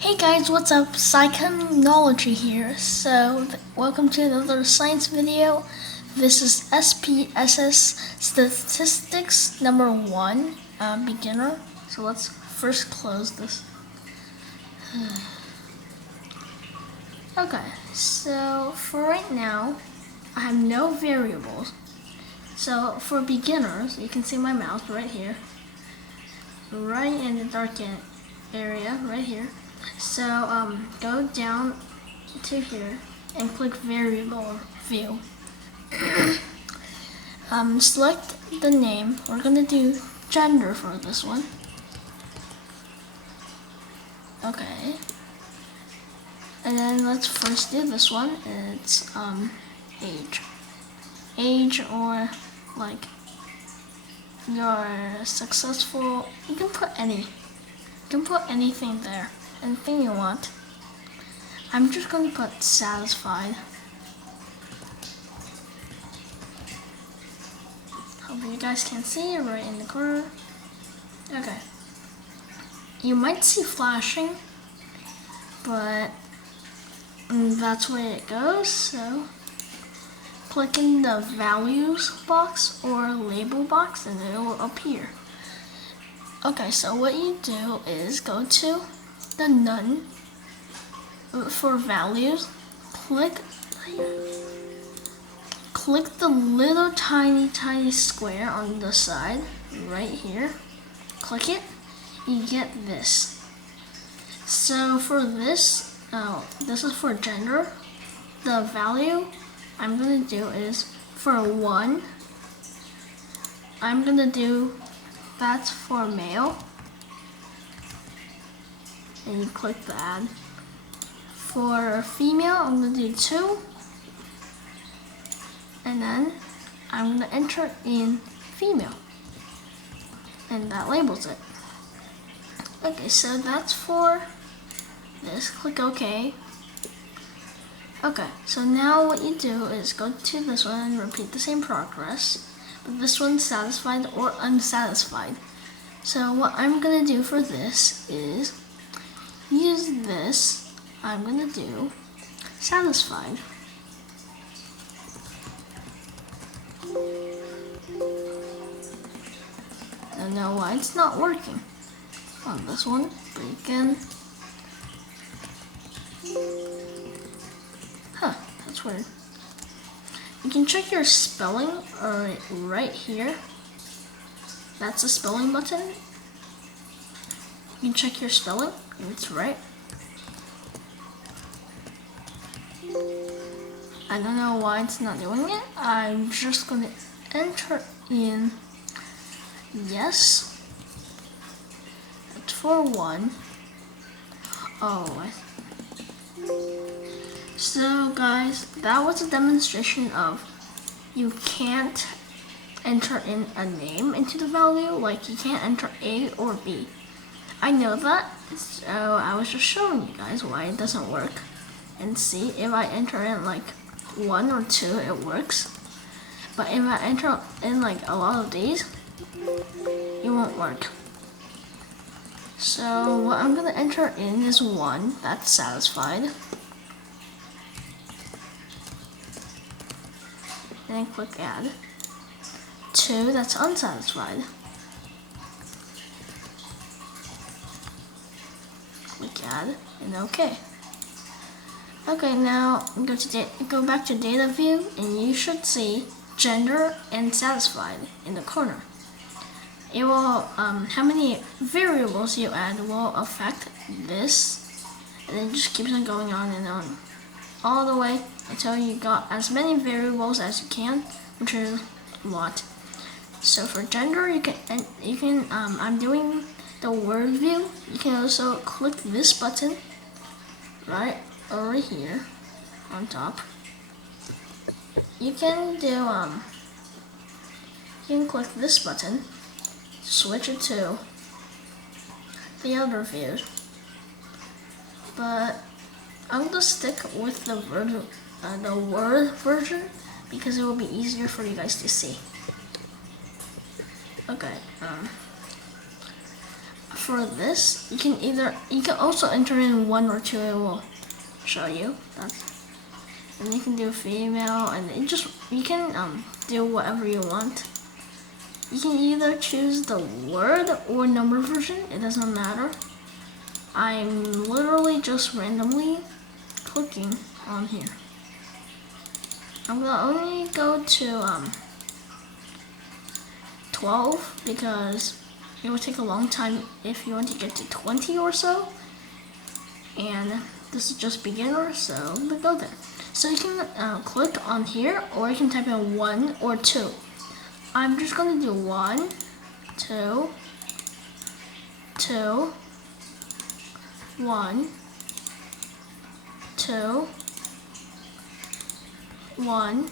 Hey guys, what's up? Psychonology here. Welcome to another science video. This is SPSS Statistics number 1, beginner. So let's first close this. Okay, so for right now, I have no variables. So for beginners, you can see my mouse right here, right in the dark area, right here. So go down to here and click variable view. Select the name. We're gonna do gender for this one. Okay. And then let's first do this one. It's age. Age, or like you're successful. You can put anything there. Anything you want. I'm just going to put satisfied. Hope you guys can see it right in the corner. Okay. You might see flashing, but that's where it goes. So click in the values box or label box and it will appear. Okay, so what you do is go to the none for values. Click the little tiny square on the side right here. Click it. You get this. So for this, this is for gender. The value I'm gonna do is for 1. I'm gonna do that's for male. And you click the add. For female, I'm gonna do 2. And then I'm gonna enter in female. And that labels it. Okay, so that's for this. Click OK. Okay, so now what you do is go to this one and repeat the same progress. But this one's satisfied or unsatisfied. So what I'm gonna do for this is use this. I'm gonna do satisfied. I don't know why it's not working on this one, but you can. That's weird. You can check your spelling right here. That's the spelling button. You can check your spelling if it's right. I don't know why it's not doing it. I'm just gonna enter in yes. That's for 1. So guys, that was a demonstration of you can't enter in a name into the value, like you can't enter A or B. I know that, so I was just showing you guys why it doesn't work. And see, if I enter in like 1 or 2, it works. But if I enter in like a lot of these, it won't work. So what I'm gonna enter in is 1, that's satisfied. And then click add. 2, that's unsatisfied. Click add and OK. Okay, now go back to data view and you should see gender and satisfied in the corner. It will how many variables you add will affect this, and it just keeps on going on and on all the way until you got as many variables as you can, which is a lot. So for gender, you can I'm doing the word view. You can also click this button right over here on top. You can do you can click this button, switch it to the other view. But I'm gonna stick with the word version because it will be easier for you guys to see. Okay. for this, you can also enter in 1 or 2. It will show you. And you can do female, and you can do whatever you want. You can either choose the word or number version. It doesn't matter. I'm literally just randomly clicking on here. I'm gonna only go to 12 because it would take a long time if you want to get to 20 or so. And this is just beginner, so we go there. So you can click on here, or you can type in 1 or 2. I'm just going to do 1, 2, 2, 1, 2, 1,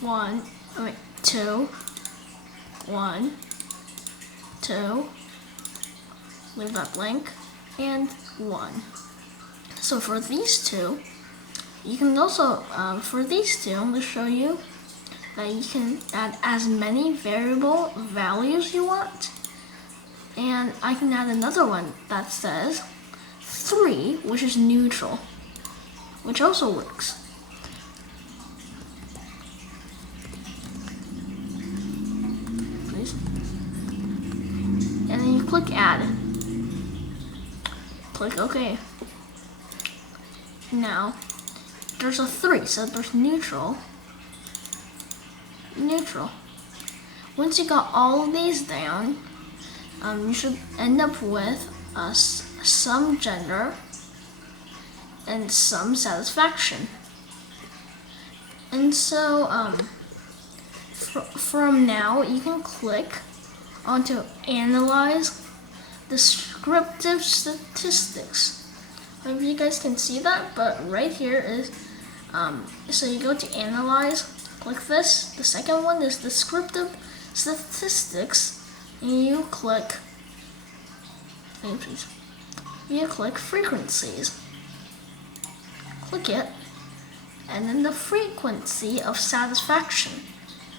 1, wait, 2, 1, 2, leave that blank, and 1. So for these two, you can also, for these two, I'm going to show you that you can add as many variable values you want. And I can add another one that says 3, which is neutral, which also works. Please. And then you click add. Click OK. Now, there's a 3, so there's neutral. Neutral. Once you got all of these down, you should end up with some gender and some satisfaction. And so, from now, you can click onto Analyze Descriptive Statistics. Maybe you guys can see that, but right here is, so you go to Analyze, click this. The second one is Descriptive Statistics, and you click, frequencies. Click it, and then the frequency of satisfaction.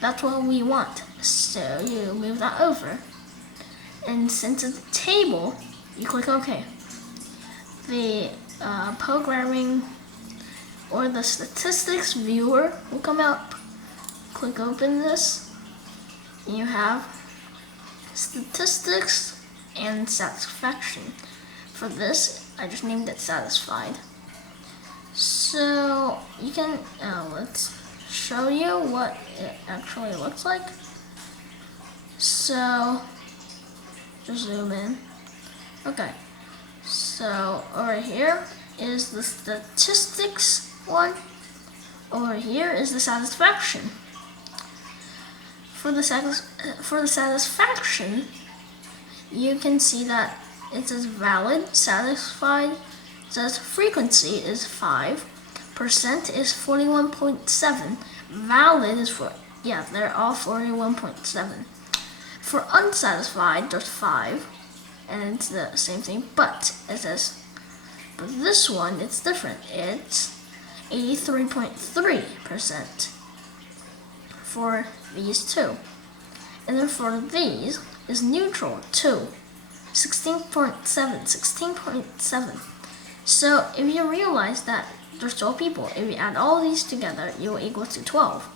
That's what we want. So you move that over, and since it's a table, you click OK. The programming or the statistics viewer will come up. Click open this. You have statistics and satisfaction. For this, I just named it satisfied. So you can, let's show you what it actually looks like. So just zoom in. Okay. So over here is the statistics one. Over here is the satisfaction. For the satisfaction, you can see that it says valid, satisfied, it says frequency is 5, percent is 41.7, valid is they're all 41.7. For unsatisfied, there's 5. And it's the same thing, but it says, but this one, it's different. It's 83.3% for these two. And then for these is neutral, 2, 16.7. So if you realize that there's 12 people, if you add all these together, you will equal to 12.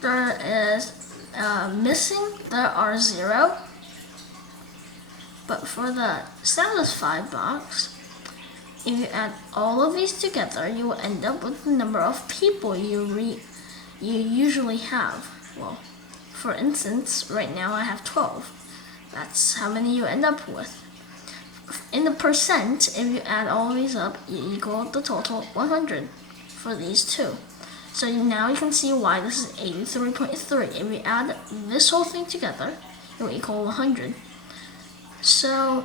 There is missing, there are 0. But for the satisfied box, if you add all of these together, you will end up with the number of people you usually have. Well, for instance, right now I have 12. That's how many you end up with. In the percent, if you add all these up, you equal the total 100 for these two. So now you can see why this is 83.3. If you add this whole thing together, it will equal 100. So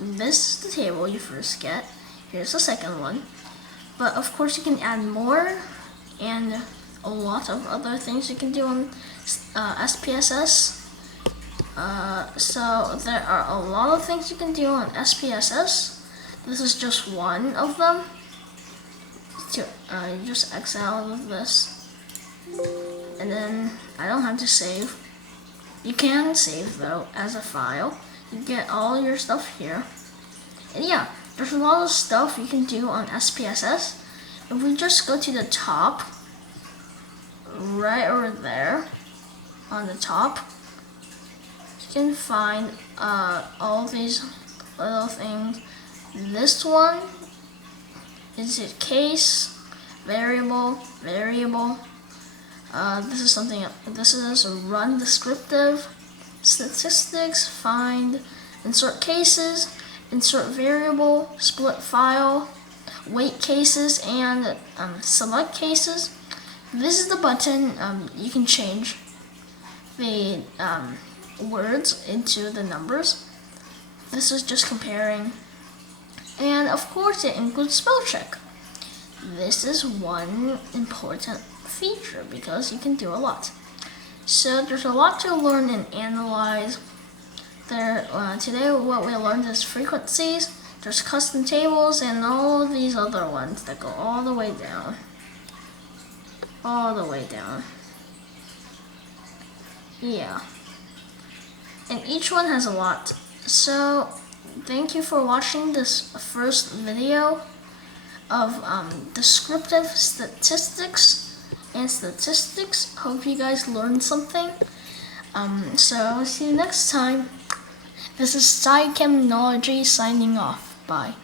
this is the table you first get. Here's the second one. But of course you can add more and a lot of other things you can do on SPSS. So there are a lot of things you can do on SPSS. This is just one of them. You just X out of this. And then I don't have to save. You can save though as a file. You get all your stuff here. And yeah, there's a lot of stuff you can do on SPSS. If we just go to the top, right over there, on the top, you can find all these little things. This one is a case, variable. This is run descriptive, statistics, find, insert cases, insert variable, split file, wait cases, and select cases. This is the button you can change the words into the numbers. This is just comparing. And of course it includes spell check. This is one important feature because you can do a lot. So there's a lot to learn and analyze. Today what we learned is frequencies, there's custom tables, and all these other ones that go all the way down. All the way down. Yeah. And each one has a lot. So thank you for watching this first video of descriptive statistics and statistics. Hope you guys learned something. So see you next time. This is SciChemnology signing off. Bye.